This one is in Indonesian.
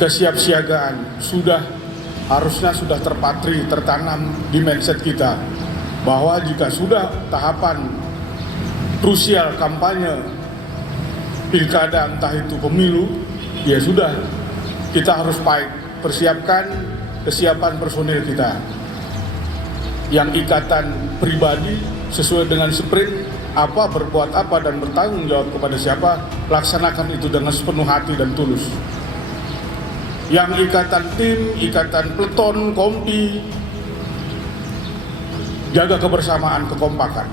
kesiapsiagaan harusnya sudah tertanam di mindset kita bahwa jika sudah tahapan krusial kampanye pilkada, entah itu pemilu, ya sudah, kita harus persiapkan kesiapan personil kita. Yang ikatan pribadi sesuai dengan sprint, berbuat apa dan bertanggung jawab kepada siapa, laksanakan itu dengan sepenuh hati dan tulus. Yang ikatan tim, ikatan peleton, kompi, jaga kebersamaan, kekompakan.